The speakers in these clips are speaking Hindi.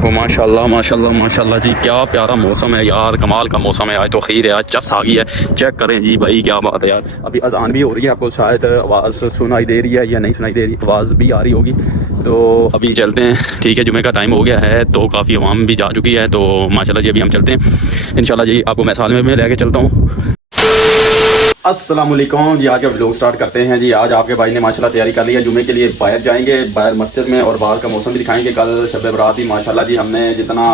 हो माशाल्लाह माशाल्लाह माशाल्लाह जी, क्या प्यारा मौसम है यार, कमाल का मौसम है। आज तो खीर है, आज चस आ गई है। चेक करें जी भाई, क्या बात है यार। अभी अजान भी हो रही है, आपको शायद आवाज़ सुनाई दे रही है या नहीं सुनाई दे रही, आवाज़ भी आ रही होगी। तो अभी चलते हैं, ठीक है। जुमे का टाइम हो गया है तो काफ़ी आवाम भी जा चुकी है, तो माशाल्लाह जी अभी हम चलते हैं इंशाल्लाह जी। आपको मैं साल में लेके चलता हूँ। अस्सलामुअलैकुम जी, आज का व्लॉग स्टार्ट करते हैं जी। आज आपके भाई ने माशाल्लाह तैयारी कर ली है, जुमे के लिए बाहर जाएंगे, बाहर मस्जिद में, और बाहर का मौसम भी दिखाएंगे। कल शब बरात ही माशाल्लाह जी, हमने जितना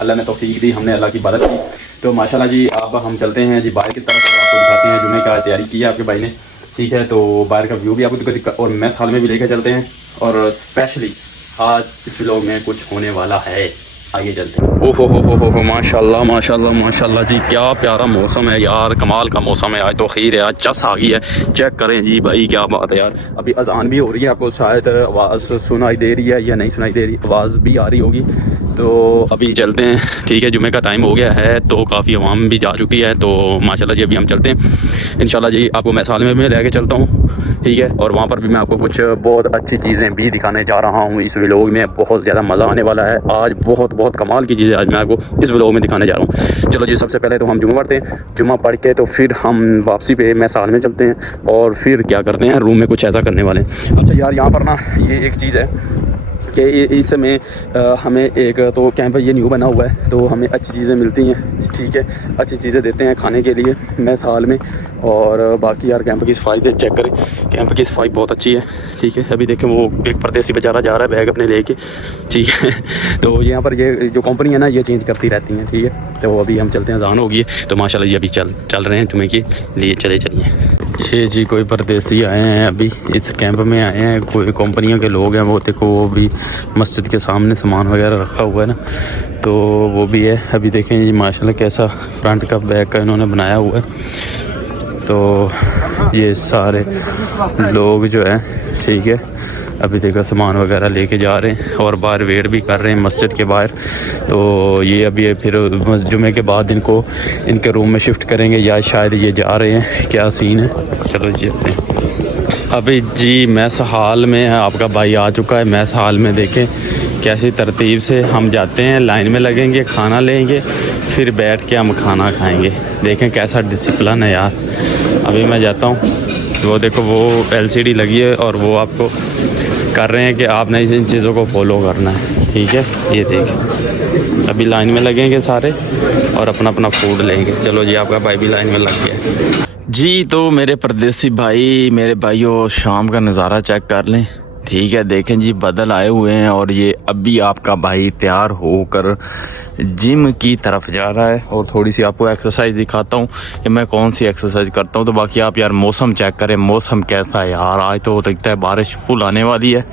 अल्लाह ने तौफीक दी, हमने अल्लाह की इबादत की। तो माशाल्लाह जी अब हम चलते हैं जी बाहर की तरफ, आपको दिखाते हैं जुमे का तैयारी की है आपके भाई ने, ठीक है। तो बाहर का व्यू भी आपको दिखा, और मैं साल में भी लेकर चलते हैं। और स्पेशली आज इस व्लॉग में कुछ होने वाला है, आगे चलते हैं। ओहो हो माशाल्लाह माशाल्लाह माशाल्लाह जी, क्या प्यारा मौसम है यार, कमाल का मौसम है। आज तो खीर है, आज चस आ गई है। चेक करें जी भाई, क्या बात है यार। अभी अजान भी हो रही है, आपको शायद आवाज़ सुनाई दे रही है या नहीं सुनाई दे रही, आवाज़ भी आ रही होगी। तो अभी चलते हैं, ठीक है। जुमे का टाइम हो गया है तो काफ़ी आवाम भी जा चुकी है, तो माशाल्लाह जी अभी हम चलते हैं इंशाल्लाह जी। आपको मैं साल में लेके चलता हूँ, ठीक है। और वहाँ पर भी मैं आपको कुछ बहुत अच्छी चीज़ें भी दिखाने जा रहा हूँ। इस व्लॉग में बहुत ज़्यादा मज़ा आने वाला है आज, बहुत बहुत कमाल की चीज़ें आज मैं आपको इस व्लॉग में दिखाने जा रहा हूँ। चलो जी, सबसे पहले तो हम जुम्मा पढ़ते हैं, जुम्मा पढ़ के तो फिर हम वापसी पे मैं साल में चलते हैं, और फिर क्या करते हैं, रूम में कुछ ऐसा करने वाले हैं। अच्छा यार, यहाँ पर ना ये एक चीज़ है कि इसमें हमें एक तो कैंप ये न्यू बना हुआ है, तो हमें अच्छी चीज़ें मिलती हैं, ठीक है। अच्छी चीज़ें देते हैं खाने के लिए मैं साल में। और बाकी यार कैंप की सफाई दे चेक करें, कैंप की सफाई बहुत अच्छी है, ठीक है। अभी देखें वो एक परदेसी बेचारा जा रहा है बैग अपने लेके, ठीक है। तो यहाँ पर ये जो कंपनी है ना, ये चेंज करती रहती हैं, ठीक है। तो अभी हम चलते हैं, अज़ान होगी है तो माशाल्लाह जी अभी चल रहे हैं जुमे के लिए, चलिए। ये जी कोई परदेसी आए हैं, अभी इस कैंप में आए हैं, कोई कंपनियों के लोग हैं। वो देखो, वो भी मस्जिद के सामने सामान वगैरह रखा हुआ है ना, तो वो भी है। अभी देखें जी माशाल्लाह कैसा फ्रंट का बैक का इन्होंने बनाया हुआ है। तो ये सारे लोग जो हैं, ठीक है, अभी देखो सामान वगैरह लेके जा रहे हैं और बाहर वेट भी कर रहे हैं मस्जिद के बाहर। तो ये अभी फिर जुमे के बाद इनको इनके रूम में शिफ्ट करेंगे, या शायद ये जा रहे हैं, क्या सीन है। चलो जी चलते हैं। अभी जी मैस हाल में आपका भाई आ चुका है। मैस हाल में देखें कैसी तरतीब से हम जाते हैं, लाइन में लगेंगे, खाना लेंगे, फिर बैठ के हम खाना खाएंगे। देखें कैसा डिसिप्लिन है यार। अभी मैं जाता हूँ, वो देखो वो LCD लगी है और वो आपको कर रहे हैं कि आपने इन चीज़ों को फॉलो करना है, ठीक है। ये देखें अभी लाइन में लगेंगे सारे और अपना अपना फूड लेंगे। चलो जी, आपका भाई भी लाइन में लग गया जी। तो मेरे परदेसी भाई, मेरे भाइयों, शाम का नज़ारा चेक कर लें, ठीक है। देखें जी बादल आए हुए हैं और ये अभी आपका भाई तैयार होकर जिम की तरफ जा रहा है। और थोड़ी सी आपको एक्सरसाइज दिखाता हूँ कि मैं कौन सी एक्सरसाइज करता हूँ। तो बाकी आप यार मौसम चेक करें, मौसम कैसा है यार। आज तो दिखता है बारिश फुल आने वाली है।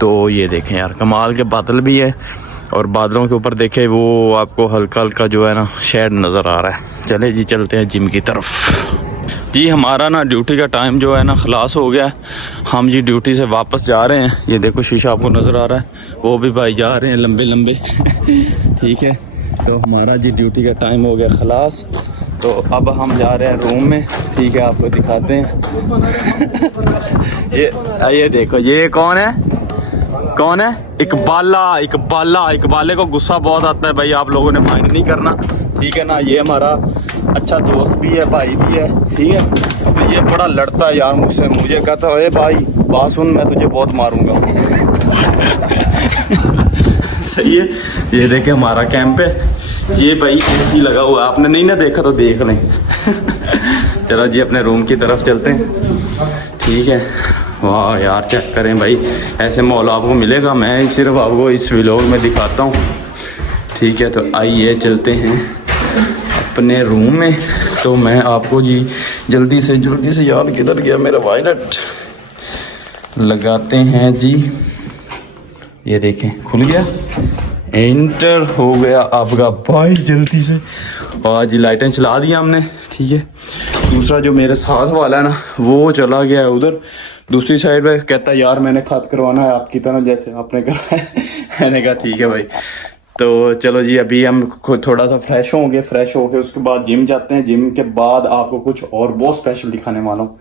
तो ये देखें यार, कमाल के बादल भी है, और बादलों के ऊपर देखें वो आपको हल्का हल्का जो है ना शेड नज़र आ रहा है। चले जी चलते हैं जिम की तरफ जी। हमारा ना ड्यूटी का टाइम जो है ना खलास हो गया है, हम जी ड्यूटी से वापस जा रहे हैं। ये देखो शीशा आपको नज़र आ रहा है, वो भी भाई जा रहे हैं लंबे लंबे ठीक है। तो हमारा जी ड्यूटी का टाइम हो गया खलास, तो अब हम जा रहे हैं रूम में, ठीक है। आपको दिखाते हैं ये देखो, ये कौन है, कौन है? इकबाले को गुस्सा बहुत आता है भाई, आप लोगों ने माइंड नहीं करना, ठीक है ना। ये हमारा अच्छा दोस्त भी है, भाई भी है, ठीक है। तो ये बड़ा लड़ता है यार मुझसे, मुझे कहता है भाई बात सुन, मैं तुझे बहुत मारूंगा सही है। ये देखे हमारा कैंप है, ये भाई AC लगा हुआ है, आपने नहीं ना देखा तो देख लें चलो जी अपने रूम की तरफ चलते हैं, ठीक है। वाह यार चेक करें भाई, ऐसे माहौल आपको मिलेगा, मैं सिर्फ आपको इस व्लॉग में दिखाता हूँ, ठीक है। तो आइए चलते हैं अपने रूम में। तो मैं आपको जी जल्दी से यार, किधर गया मेरा वायलेट, लगाते हैं जी। ये देखें खुल गया, एंटर हो गया आपका भाई जल्दी से। और जी लाइटें चला दी हमने, ठीक है। दूसरा जो मेरे साथ वाला है ना, वो चला गया है उधर दूसरी साइड पे, कहता है यार मैंने खत करवाना है आपकी तरह जैसे आपने करा है मैंने कहा ठीक है भाई। तो चलो जी अभी हम थोड़ा सा फ्रेश होंगे, फ्रेश होके उसके बाद जिम जाते हैं। जिम के बाद आपको कुछ और बहुत स्पेशल दिखाने वाला हूँ,